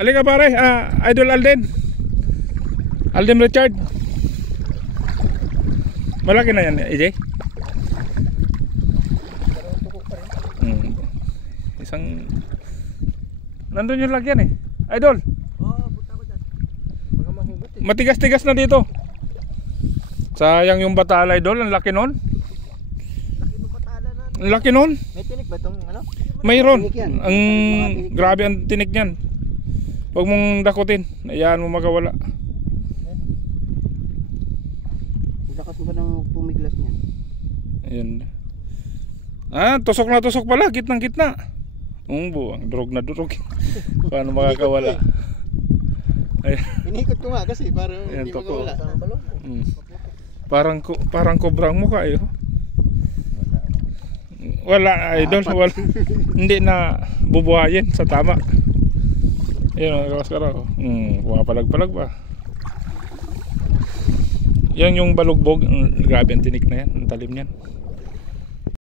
Halika pare, Idol Alden. Alden Richard. Malaki na yan, EJ. Isang nandun yung lagyan eh. Idol. Punta ko dyan. Mga mahugot eh. Matigas-tigas na dito. Sayang yung batala, Idol. Ang laki nun. Laki ng patala na. Ang laki nun. May tinik ba itong ano? Mayroon. Tinik yan. Ang grabe ang tinik niyan. Huwag mong dakutin. Hayaan mo magawala. Lakas mo ba ng pumiglas niyan? Ayun. Tusok na tusok pala. Gitnang gitna. Buwang. Durog na durog. Paano makakawala? Inikot ko nga kasi para Ayan, hindi toko. magawala. Parang kobrang mukha eh. Wala, Idol. Wala. Hindi na bubuhayin sa tama. Ayun, kaskara. Pumapalag-palag ba? Yan yung balugbog. Grabe ang tinik na yan. Ang talim niyan.